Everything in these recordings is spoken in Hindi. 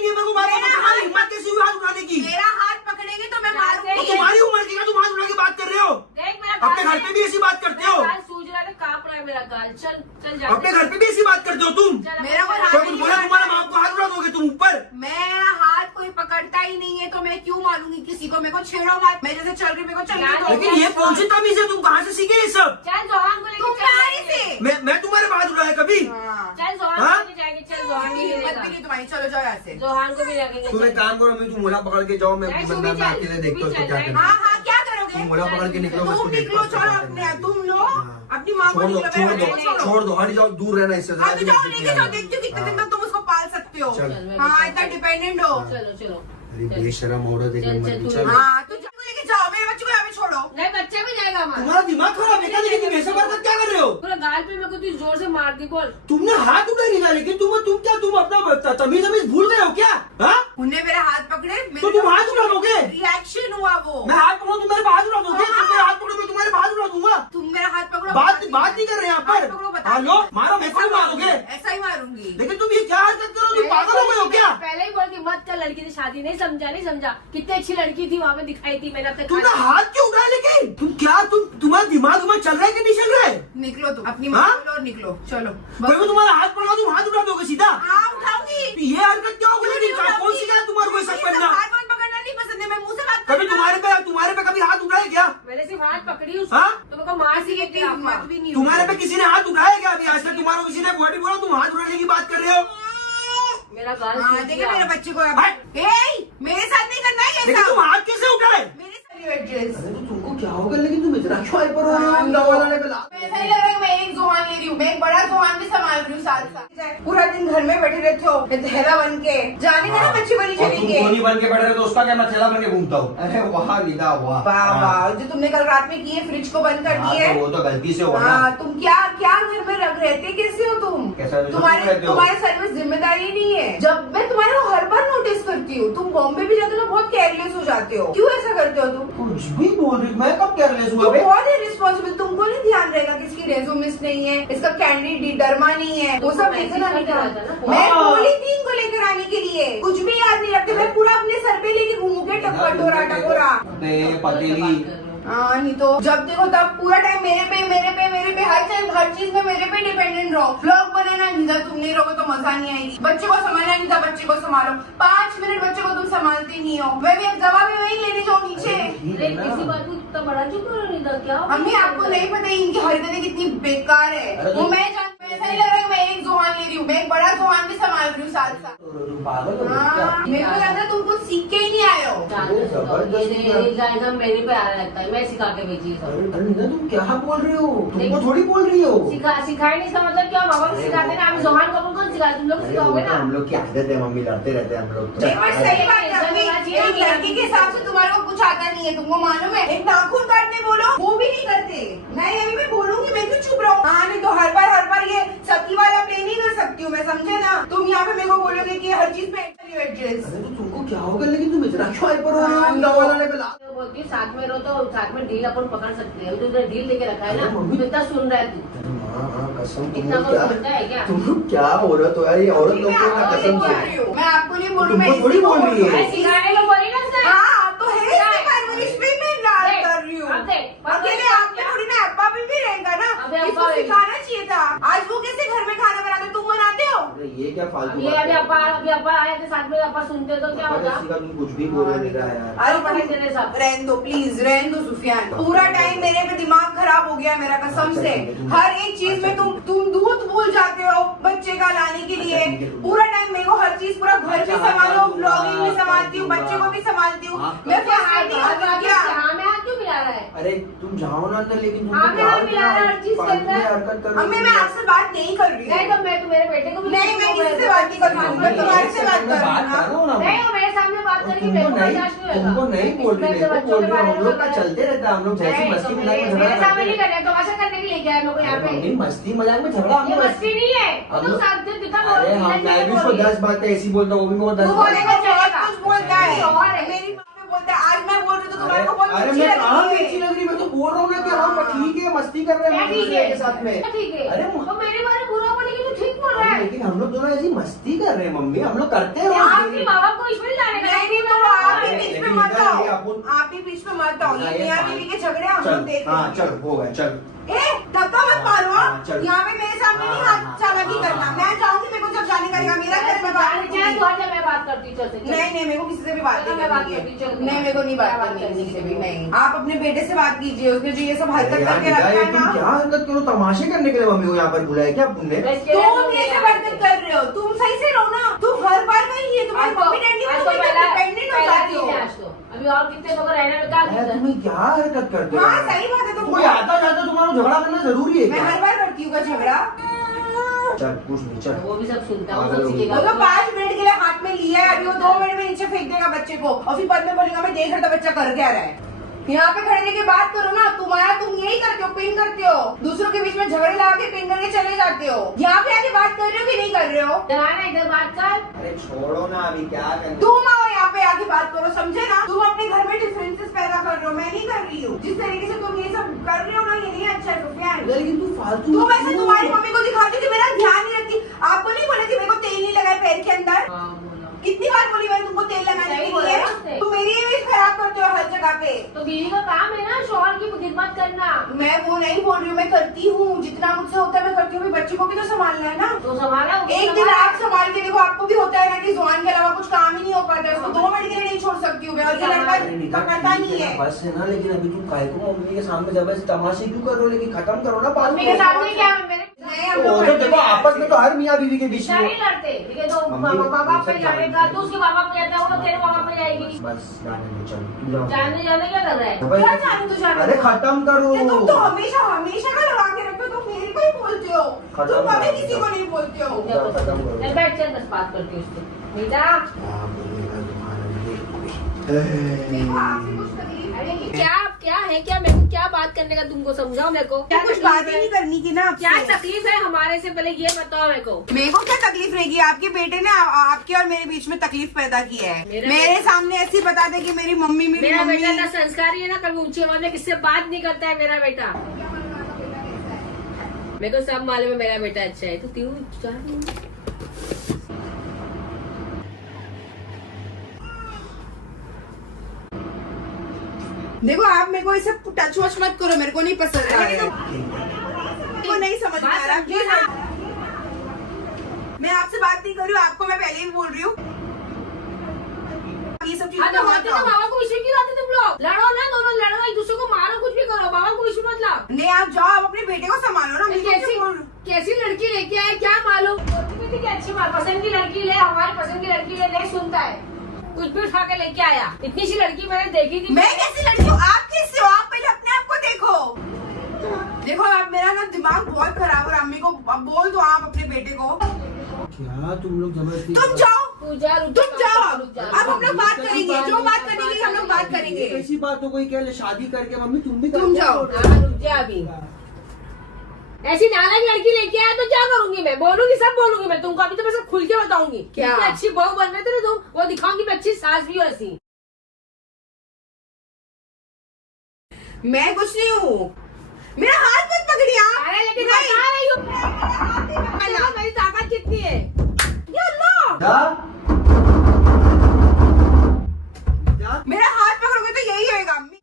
नहीं है मेरे को मारने की। तुम्हारी हिम्मत कैसी हुई हाथ उठाने की? मेरा हाथ पकड़ेंगे तो मैं मारूंगी। तो तुम्हारी उम्र की क्या तुम हाथ उठा के बात कर रहे हो? अपने घर पे भी ऐसी बात करते हो? सूझ रहा है, कांप रहा है मेरा गाल। चल चल जा। अपने घर पे भी ऐसी बात करते हो तुम? मेरा कोई हाथ तो नहीं बोला तुम्हारा बाप को हाथ उठा दोगे तुम ऊपर? मेरा हाथ कोई पकड़ता ही नहीं है तो मैं क्यों मारूंगी किसी को? मेरे को छेड़ो मत, मेरे से चल रही मेरे को चलने दो। लेकिन ये कौन सी तमीज है? तुम कहाँ से सीखे ये सब? चल जोहान को लेके तुम्हारी से मैं तुम्हारे बात उठाया कभी? चल जोहान को लेके जाएंगे। चल जोहान भी हिम्मत भी नहीं तुम्हारी, चलो जाओ यहाँ से। जोहान को भी रखेंगे। तुम एक काम करो, मैं तुम मोला पकड़ के जाओ, मैं अकेले देखता हूँ उसको क्या करना हाँ है। हाँ क्या करोगे? तुम मोला पकड़ के निकलो, मैं उसको तुम देखता निकलो, हूँ चलो अपने, तुम लो अपनी माँ को निकलो, छोड़ दो, हट जाओ, दूर रहना इससे। हाँ तो जाओ लेके जाओ, देखती हूँ कितने दिन तक तुम उसको पाल सकते हो। हाँ इतना डिपेंडेंट हो। चलो चलो। अरे बेशरम औरत है। हाँ तो जाओ लेके जाओ, मेरे बच्चे को यहाँ पे छोड़ो। नहीं बच्चा भी जाएगा हमारा। तुम्हारा दिमाग खराब है क्या? लेकिन तुम ऐसा बरकत क्या कर रहे हो? पूरा गाल पे मेरे को तू जोर से मार दी। बोल तुमने हाथ उठा नहीं था, लेकिन तुम अपना तमीज भूल गए हो क्या? हाँ उन्हें मेरे हाथ पकड़े, तो तुम हाथ उठा दोगे? रिएक्शन हुआ वो। मैं हाथ पकड़ू, तुम मेरे हाथ उठा दोगे? तुम मेरे हाथ पकड़ो, मैं तुम्हारे हाथ उठा दूंगा। तुम मेरा हाथ पकड़ो। बात नहीं कर रहे यहाँ हाथ पकड़ो, पर। बता। हेलो, मारो, मैं क्यों मारोगे? ऐसा ही मारूंगी। लेकिन तुम ये क्या हरकत करो? तुम पागल हो गए हो क्या? पहले ही बोल के मत कर लड़की से शादी। नहीं समझा कितनी अच्छी लड़की थी वहाँ पे दिखाई थी मैंने अपने। तुमने हाथ क्यों उठाया? लेकिन तुम्हारा दिमाग में चल रहा है कि नहीं चल रहा है? निकलो तुम अपनी हाँ? माँ और निकलो, चलो। भाई मैं तुम्हारा हाथ पकड़ा, तुम हाथ उठा दोगे सीधा? हाँ उठाऊंगी। ये हरकत क्या हो गई? लेकिन कौन सी क्या तुम्हारे को ये सब करना? हाथ पकड़ना नहीं पसंद है, मैं मुंह से बात कभी तुम्हारे पे कभी हाथ उठाया क्या? मैंने सिर्फ हाथ पकड़ी उसको। हाँ? तुमको मार सी गई हिम्मत भी नहीं। तुम्हारे पे किसी ने हाथ उठाया क्या अभी आज तक? तुम्हारा किसी ने गुआटी बोला तुम हाथ उठाने की बात कर रहे हो? मेरा गाल हाँ सूज देखिए गया। मेरे बच्चे को हट। मेरे साथ नहीं करना है ये लेकिन सब। तुम हाथ कैसे उठाए? मेरे ड्रेस अरे तो तुमको क्या होगा? लेकिन तुम इतना क्यों हाइपर हो रहे हो? हाँ, दवा लाने पे ऐसा ही लग रहा है मैं एक जोहान ले रही हूँ, मैं एक बड़ा जोहान भी संभाल रही हूँ साथ। पूरा दिन घर में बैठे रहते हो थैला बन के, जानेंगे ना बच्चे बनी चलेंगे। धोनी बन के बैठ रहे तो उसका क्या? मैं थैला बन के घूमता हूँ। अरे वाह लीला वाह। वाह जो तुमने कल रात में किए, फ्रिज को बंद कर दिए। वो तो गलती से हुआ ना। हाँ तुम क्या घर में रहते कैसे हो तुम? कैसा रहते हो? तुम्हारे सर में जिम्मेदारी नहीं है। जब मैं तुम्हारे को हर बार नोटिस करती हूँ, तुम बॉम्बे भी जाते हो तो बहुत केयरलेस हो जाते हो। क्यों ऐसा करते हो तुम? कुछ भी बोल रही, मैं कब केयरलेस हुआ? तुम बहुत रिस्पॉन्सिबल, तुमको नहीं ध्यान रहेगा कि इसकी रेजो मिस नहीं है, इसका कैंडी डरमा नहीं है, वो सब देखना नहीं था। मैं बोली थी इनको लेकर आने के लिए, कुछ भी याद नहीं रखते। मैं पूरा अपने सर पे लेके घूमूंगे टकोरा। पतेली। हाँ नहीं तो जब देखो तब पूरा टाइम मेरे पे हर चीज में मेरे पे डिपेंडेंट रहो। ब्लॉग बनाना नहीं था, तुम नहीं रहोगे तो मजा नहीं आएगी। बच्चे को संभालना नहीं था, बच्चे को संभालो। 5 मिनट बच्चे को तुम संभालते नहीं हो। मैं भी अब दवा भी वही लेने जाऊँ नीचे। किसी बात को इतना बड़ा चुप नहीं था क्या? मम्मी आपको नहीं पता इनकी हरकतें कितनी बेकार है। वो मैं जानती हूँ। ऐसा ही लग रहा है मैं एक जोहान ले रही हूँ, मैं एक बड़ा जोहान भी संभाल रही हूँ साथ। हाँ मेरे को लगता है तुम कुछ सीख के ही नहीं आए हो। मेरे पे आ रहा लगता है, मैं सिखा के भेजी तुम क्या बोल रही हो? तुमको थोड़ी बोल रही हो? सिखाए नहीं, इसका मतलब क्या? मामा को सिखाते ना, हम जोहान को कौन सिखाते? तुम लोग सिखाओगे ना। हम लोग की आदत है मम्मी, लड़ते रहते हैं हम लोग। सही बात है, एक लड़की के हिसाब से तुम्हारे को कुछ आता नहीं है, तुमको मालूम है? एक नाखून काटने बोलो वो भी नहीं करते। नहीं अभी मैं बोलूंगी, मैं क्यों चुप रहूं? हाँ नहीं तो हर बार ये सती वाला प्ले नहीं कर सकती हूँ मैं, समझे ना? तुम यहाँ पे मेरे को बोलोगे कि हर चीज पे एडजस्ट। अरे तो तुमको क्या होगा? लेकिन तुम इतना क्यों हाइपर हो रहे हो? दवा लाने पे बोलती साथ में रहो तो साथ में डील अपन पकड़ सकते हैं। तो डील लेके रखा है ना, कितना सुन रहा है तू? कसम इतना तो सुनता है क्या? तुम क्या औरत हो यार? ये औरत लोग को ना कसम से। मैं आपको नहीं बोल तुमको थोड़ी बोल रही है। मैं सिखाने को बोली ना सर। हाँ तो है इसकी परवरिश में मैं डाल कर रही हूँ। अकेले आपके थोड़ी ना अब्बा भी रहेगा ना, इसको सिखाना चाहिए था। आज वो कैसे घर में खाना बनाते, तुम बनाते हो? ये क्या फालतू? ये अभी अब्बा आए थे साथ में, अब्बा सुनते तो क्या होता? तुम कुछ भी बोल रहे यार। अरे रहने दो प्लीज, रहने दो सुफियान। पूरा टाइम मेरे पे दिमाग खराब हो गया मेरा, कसम से। हर एक चीज में तुम दूध भूल जाते हो बच्चे का लाने के लिए। पूरा टाइम मेरे को हर चीज, पूरा घर भी संभालो, ब्लॉगिंग भी संभालती हूँ, बच्चे को भी संभालती हूँ। मैं क्या हाथ नहीं करती क्या? हाँ मैं हाथ क्यों मिला रहा है? अरे तुम जाओ ना अंदर, लेकिन मम्मी मैं आपसे बात नहीं कर रही नहीं तो मैं तो मेरे बेटे को भी नहीं, मैं किसी से बात नहीं कर रही हूँ, मैं तुम्हारे से बात कर रही हूँ। नहीं वो मेरे सामने बात करेगी, मेरे को बर्दाश्त नहीं होगा। तुमको नहीं बोल रही, मेरे को बोल रही हो। हम लोग का चलते रहता है, हम लोग जैसे मस्ती मजाक में झगड़ा मेरे सामने नहीं करते कर रहे, तमाशा करने के लिए क्या है लोग यहाँ पे? हैं। मस्ती मजाक में झगड़ा हम ये लोग। मस्ती नहीं है, वो तो साथ दिन कितना बोल अरे रही है, मैं भी उसको 10 बातें ऐसी बोलता हूँ, वो भी मेरे को 10 वो बातें। बहुत कुछ बोलता है, मेरी माँ भी बोलता है। आज मैं बोल रही हूँ तो तुम्हारे को बहुत अरे अच्छी मैं कहाँ लग अच्छी रही है। लग रही? मैं तो बोल रहा हूँ ना कि हाँ ठीक है, मस्ती कर रहे हैं क्या हम ठीक दूसरे है? के साथ में। ठीक है, अरे तो मेरे बारे में बुरा बोलेगी तो ठीक बोल रहा है। लेकिन हम लोग दोनों ऐसी मस्ती कर रहे हैं मम्मी, हम लोग करते हैं आपकी माँ बाप को इसमें लाने का नहीं तो आप ही बीच में लेकिन मत इधर आओ, ये अपन- आप ही बीच में मत आओ, ये मियां बीवी के झगड़े हम चल, लोग देख रहे हाँ हैं। चल हो गया चल। ए धक्का मत मारो, हाँ, चल। यहाँ पे मेरे सामने नहीं हाथ चालाकी करना, मैं जाऊंगी, मेरे को जब जाने का रहेगा, मेरा घर में बात चाहे करूंगी। तो आजा, मैं बात करती हूँ, चल से, चल। नहीं मेरे को किसी से भी बात नहीं मैं बात करनी करती हूँ, है, चल। नहीं मेरे को नहीं बात करनी है किसी से भी, नहीं। आप अपने बेटे से बात कीजिए, उसने जो ये सब हरकत यार, करके रखा है तुम ना, क्या हरकत करो, तमाशे करने के लिए मम्मी को यहाँ पर बुलाया क्या तुमने? तुम ये सब हरकत कर रहे हो, तुम सही से रहो ना, तुम हर बार कहीं ये तुम्हारी मम्मी डैडी आज को तो पहला डिपेंडेंट हो जाती हो। आज तो अभी और कितने लोग रहने में क्या यार, दिक्कत? तुम्हें क्या हरकत करते हो? हाँ सही बात है, तुम कोई आता जाता तुम्हारा झगड़ा करना जरूरी है मैं क्या? हर बार करती हूँ का झगड़ा। चल कुछ नहीं चल। वो भी सब सुनता है, वो पागल सब हो गई। सीखेगा। वो तो 5 मिनट के लिए हाथ में लिया है, अभी वो 2 मिनट में नीचे फेंक देगा बच्चे को, और फिर बाद में बोलेगा मैं देख रहा था बच्चा कर क्या रहा है। यहाँ पे खड़े के बात करो ना, तुम यही करते हो, पिन करते हो, दूसरों के बीच में झगड़े लगा के पिन करके चले जाते हो। यहाँ पे आके बात कर रहे हो कि नहीं कर रहे हो? ना इधर बात कर। अरे छोड़ो ना, अभी क्या करना। तुम आओ यहाँ पे आके बात करो, समझे ना? तुम अपने घर में डिफरेंसेस पैदा कर रहे हो, मैं नहीं कर रही हूँ। जिस तरीके से तुम ये सब कर रहे हो ना, ये नहीं अच्छा है सुफियान। लेकिन तू फालतू तुम ऐसे तुम्हारी मम्मी को दिखाती हो कि मेरा ध्यान नहीं रखती। आपको नहीं बोले कि मेरे को तेल नहीं लगाए पैर के अंदर? हाँ, बोला। कितनी बार बोली मैंने तुमको तेल लगाने सही के बोला लिए? ना उसने। तुम मेरी इमेज खराब करते हो हर जगह पे। तो बीवी का काम है ना शौहर की खिदमत करना। मैं वो नहीं बोल रही हूँ, मैं करती हूँ जितना मुझसे होता है मैं करती हूँ। बच्चे को भी तो संभालना है ना। तो संभाला एक दिन आप संभाल के देखो, आपको भी होता है ना कि जुबान के अलावा कुछ काम ही नहीं हो पाता है, उसको 2 मिनट के लिए नहीं छोड़ सकती हूँ मैं, और ये लड़का पकड़ता नहीं है। बस है ना, लेकिन अभी तुम काय को मम्मी के सामने जब ऐसे तमाशे क्यों कर रहे हो? लेकिन खत्म करो ना बात मम्मी के सामने क्या मेरे नहीं, हम तो लोग वो तो देखो आपस में तो हर मियाँ बीवी के बीच नहीं में लड़ते, ठीक है? तो मम्मी माँ बाप पे सब जाएगा तो उसके माँ बाप पे जाता है, वो लोग तेरे माँ बाप पे जाएगी। बस जाने दो, चलो तू जाओ। जानने जाने क्या कर रहा है? भाई, क्या जानू तो जानू? अरे खत्म करो। तुम तो हमेशा हमेशा का लगा के रखते हो, तुम मेरे को ही बोलते हो, खत्म तुम कभी करो, किसी को नहीं बोलते हो। जाओ, खत्म करो। चल बैठ, चल बस बात करती हूँ उससे। बेटा क्या बोलेगा तुम्हारा देखो ये? आपसे कुछ तकलीफ है नहीं। क्या है, क्या मेरे को क्या बात करने का, तुमको समझाओ मेरे को। क्या कुछ तकलीफ बात ही है? नहीं करनी की ना आपसे। क्या तकलीफ है हमारे से, पहले ये बताओ मेरे को। मेरे को क्या तकलीफ रहेगी? आपके बेटे ने आपके और मेरे बीच में तकलीफ पैदा की है। मेरा मेरे बेटा- सामने ऐसी बता दे कि मेरी मम्मी मेरा बेटा ना संस्कारी है ना, कभी ऊंची आवाज में किससे बात नहीं करता है मेरा बेटा। मेरे को सब मालूम है मेरा बेटा अच्छा है, तो क्यों जा रही है? देखो आप मेरे को इसे टच वच मत करो, मेरे को नहीं पसंद आ रहा है, मेरे को नहीं समझ में आ रहा। बात समझो ना। मैं आपसे बात नहीं कर रही हूँ, आपको मैं पहले भी बोल रही हूँ ये सब हाँ चीजें तो बाबा को इश्यू क्यों लाते तुम लोग? लड़ो ना, दोनों लड़ो, एक दूसरे को मारो, कुछ भी करो, बाबा को इश्यू मत लाओ। नहीं आप जाओ, आप अपने बेटे को संभालो ना। मुझे कैसी क्यों बोल रही हो? कैसी लड़की लेके आए क्या मालूम? बोलती थी कि अच्छी बात, पसंद की लड़की ले, हमारी पसंद की लड़की ले, नहीं सुनता है, कुछ भी उठा के लेके आया। इतनी सी लड़की मैंने देखी थी। मैं कैसी लड़की हूँ? आप कैसे हो? आप पहले अपने आप को देखो। देखो आप, मेरा ना दिमाग बहुत खराब है। अम्मी को अब बोल दो आप अपने बेटे को। क्या तुम लोग जबरदस्ती? तुम जाओ, पूजा तुम जाओ, अब हम लोग बात करेंगे, जो बात करनी है हम लोग बात करेंगे। ऐसी बात हो गई क्या? शादी करके मम्मी तुम भी तुम जाओ। रुक जा अभी। ऐसी नालायक लड़की लेके आया तो क्या करूंगी मैं? बोलूंगी, सब बोलूंगी मैं तुमको, अभी तो मैं सब खुल के बताऊंगी। क्या? कितनी अच्छी बहू बन रहे थे ना तुम, वो दिखाऊंगी मैं अच्छी सास भी हो ऐसी। मैं कुछ नहीं हूँ, मेरा हाथ मत पकड़ी आप। अरे लेकिन नहीं। बता रही हूँ देखो मेरी ताकत कितनी है। या अल्लाह, क्या? मेरा हाथ पकड़ोगे तो यही होएगा अम्मी।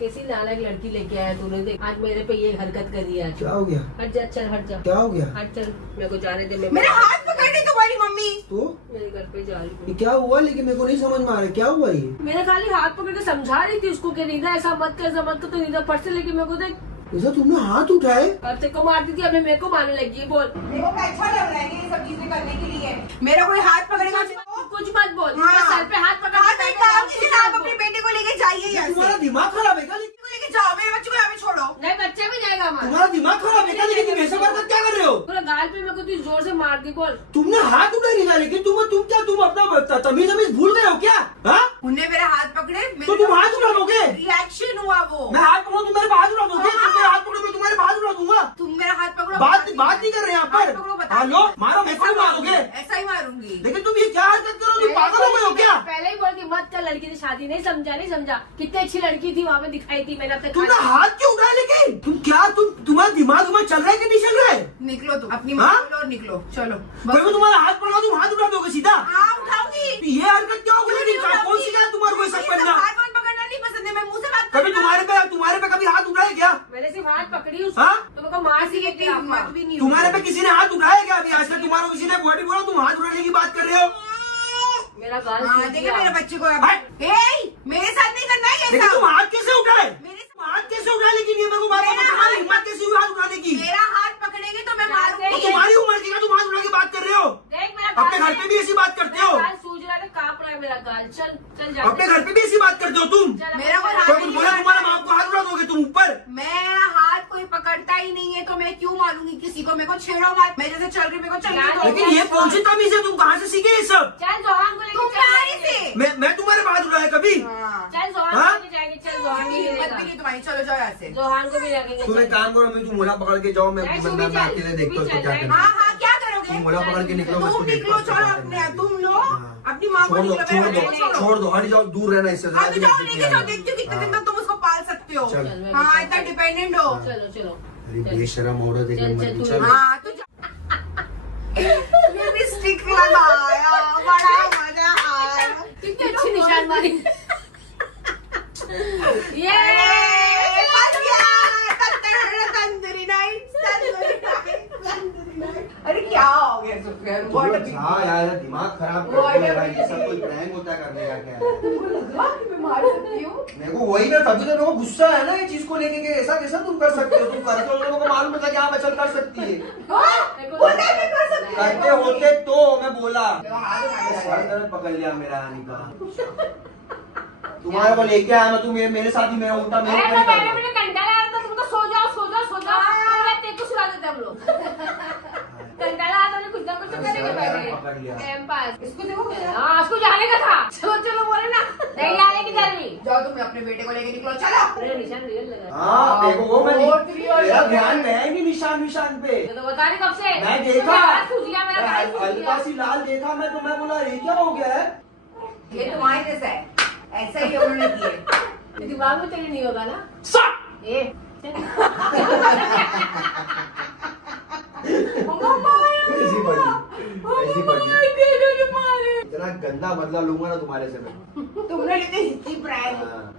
कैसी नालायक लड़की लेके आया तूने, देख आज मेरे पे ये हरकत करी है। क्या हो गया? हट जा, चल हट जा, क्या हो गया? हट चल, मेरे को जाने दे। मैं मेरा हाथ पकड़ ली तुम्हारी मम्मी। तो मेरे घर पे जा रही ये हूँ। क्या हुआ? लेकिन मेरे को नहीं समझ में आ रहा क्या हुआ ये। मेरे खाली हाथ पकड़ के समझा रही थी उसको कि नींदा ऐसा मत कर, ऐसा मत कर, तो नींदा फट से लेके मेरे को देख, ऐसा तुमने हाथ उठाए? अब तेरे को मारती थी, अभी मेरे को मारने लगी है। बोल देखो मैं अच्छा लग रहा है ये सब चीजें करने के लिए। मेरा कोई हाथ पकड़ेगा तो कुछ मत बोल। हाँ। सर पे हाथ पकड़ हाँ, के तो एक बैठा है, काम कुछ कीजिए, मत आप बोल। अपने बेटे को लेके जाइए यहाँ से। तुम्हारा दिमाग खराब है क्या? लेकिन को लेके जाओ, मेरे बच्चे को यहाँ पे छोड़ो। नहीं बच्चे भी जाएगा हमारा। तुम्हारा दिमाग खराब है क्या? लेकिन तुम ऐसा करके क्या कर रहे हो? पूरा गाल पे मेरे को तू जोर से मार दी। बोल तुमने हाथ उठा नहीं था, लेकिन तुम अपना तमीज भूल गए हो क्या? हाँ? उनने मेरा हाथ पकड़े, तो तुम हाथ उठा लोगे? रिएक्शन हुआ वो। मैं हाथ पकड़ू, तुम मेरे हाथ उठा दोगे? तुम मेरे हाथ पकड़ोगे, तुम्हारे हाथ उठा दूंगा। तुम मेरा हाथ पकड़ो। बात नहीं कर रहे यहाँ हाथ पकड़ो, पर। बता हेलो, दीजिए। मारो, वैसे ही मारोगे। ऐसा ही मारूंगी। लेकिन तुम ये क्या हरकत करो? तुम पागल हो गए हो क्या? पहले ही बोलती मत कर लड़की से शादी, नहीं समझा कितनी अच्छी लड़की थी वहाँ पे दिखाई थी मैंने अपने तुमने हाथ क्यों उठाया लेकिन? तुम्हारा दिमाग चल रहा है कि नहीं चल रहा है? निकलो तुम अपनी हाँ? माँ और निकलो, चलो भाई मैं तुम्हारा हाथ पकड़ा तुम हाथ उठा दोगे सीधा? हाँ उठाऊंगी। ये हरकत क्या हो गई? लेकिन कौन सी है तुम्हारे को ये सब करना? हाथ वाथ पकड़ना नहीं पसंद है, मैं मुंह से बात कभी तुम्हारे पे कभी हाथ उठाया क्या? मैंने सिर्फ हाथ पकड़ी हाँ? तुमको मार सी करती हूँ, मत भी नहीं तुम्हारे पे किसी ने हाथ उठाया क्या अभी आज तक? तुम्हारा किसी ने बॉडी बोला तुम हाथ उठाने की बात कर रहे हो? मेरा गाल हाँ सूज देखिए गया। मेरे बच्चे को हट। मेरे साथ नहीं करना है ये लेकिन तुम सब। हाथ कैसे उठाए? मेरे हाथ कैसे उठाए? लेकिन ये मेरे को बात बताओ, मेरा तुम्हारी हाथ- हिम्मत कैसी हुई हाथ उठाने की? मेरा हाथ पकड़ेंगे तो मैं मारूंगी। तो तुम्हारी उम्र की क्या तुम हाथ उठा के बात कर रहे हो? देख मेरा अपने घर पे भी ऐसी बात करते हो? गाल सूज रहा है, कांप रहा है मेरा गाल। चल जा। अपने घर पे भी ऐसी बात करते हो तुम? चल, मेरा कोई हाथ कोई नहीं बोला तुम्हारा माँ को हाथ उठा दोगे तुम ऊपर? मैं हाथ कोई पकड़ता ही नहीं है तो मैं क्यों मारूंगी किसी को? मेरे को छेड़ो मत, मैं जैसे चल रही मेरे को चलने दो। लेकिन ये कौन सी तमीज है? तुम कहाँ से सीखे ये सब? चल जोहान को लेके तुम्हारी चल से। मैं तुम्हारे हाथ उठाया कभी? हाँ। चल जोहान हाँ? को लेके जाएंगे। चल जोहान भी हिम्मत मिलेगा। भी नहीं तुम्हारी, चलो जाओ यहाँ से। जोहान को भी रखेंगे। तुम एक काम करो, मैं तुम मोला पकड़ के जाओ, मैं नहीं, बंदा तू भी मैं चल, अकेले तू देखता हूँ भी उसको चल, क्या नहीं। करना। हाँ हाँ क्या करोगे? तुम मोला पकड़ के निकलो, मैं तुम उसको देखता निकलो, हूँ उसको चलो क्या अपने करना है। तुम लो हाँ। अपनी माँ को छोड़ दो, निकलो, छोड़ मेरे दो, को छोड़ो। छोड़ दो, हट जाओ, दूर रहना इससे। हाँ तो जाओ लेके जाओ, हाँ। देखती हूँ कितने दिन तक तुम उसको पाल सकते हो। चल। हाँ इतना डिपेंडेंट हो। चलो चलो अरे बेशरम औरत है, चल, चल, चल। तू- हाँ तो लिपस्टिक लगाया, बड़ा मजा आया। कितनी अच्छी निशान मारी। ये बच गया। Tandoori night, tandoori night, tandoori night. अरे क्या हो गया सुफियान? What a big- हाँ यार, दिमाग खराब What कर दिया a भाई, big ये सब deal. कोई प्रैंक होता है करने का क्या? तुमको लगा कि मैं मार सकती हूँ? मेरे को वही ना, तभी तो मेरे को गुस्सा है ना ये चीज को लेके कि ऐसा कैसा तुम कर सकते हो? तुम करते हो, लोगों को मालूम था कि हाँ बचल कर सकती है। हाँ? बोला मैं कर सकती हूँ। करते होते तो मैं बोला। देखो, हाथ उठा के सर दर्द पकड़ लिया मेरा आने का। तुम्हारे को लेके आया मैं, तुम मेरे साथ ही, मेरा उल्टा मेरे ऊपर ही कर रहा। मुझे कंटाला आया था तुमको सो जाओ तेरे को सुला देते हम लोग। कंटाला आता है, कुछ ना कुछ तो करेंगे पकड़ लिया। Time pass. इसको देखो क्या? हाँ उसको जाने का था। चलो चलो बोले ना नहीं जाने की जरूरी। जाओ तुम अपने बेटे को लेके निकलो, चलो। अरे निशान रियल लगा। हाँ देखो वो मैं बहुत real मेरा है। ध्यान है ही नहीं निशान पे। तो बता रही कब से मैं देखा, गाल सूज गया मेरा, गाल सूज हल्का गया। सी लाल देखा मैं, तो मैं बोला ये क्या हो गया है? ये तुम्हारे जैसा है, ऐसा ही उन्होंने किए। दिमाग में तेरे नहीं होगा ना ये ऐसी पड़ी, ऐसी पड़ी। इतना गंदा बदला लूंगा ना तुम्हारे से मैं। तुमने लेकिन इतनी प्रैंक हाँ।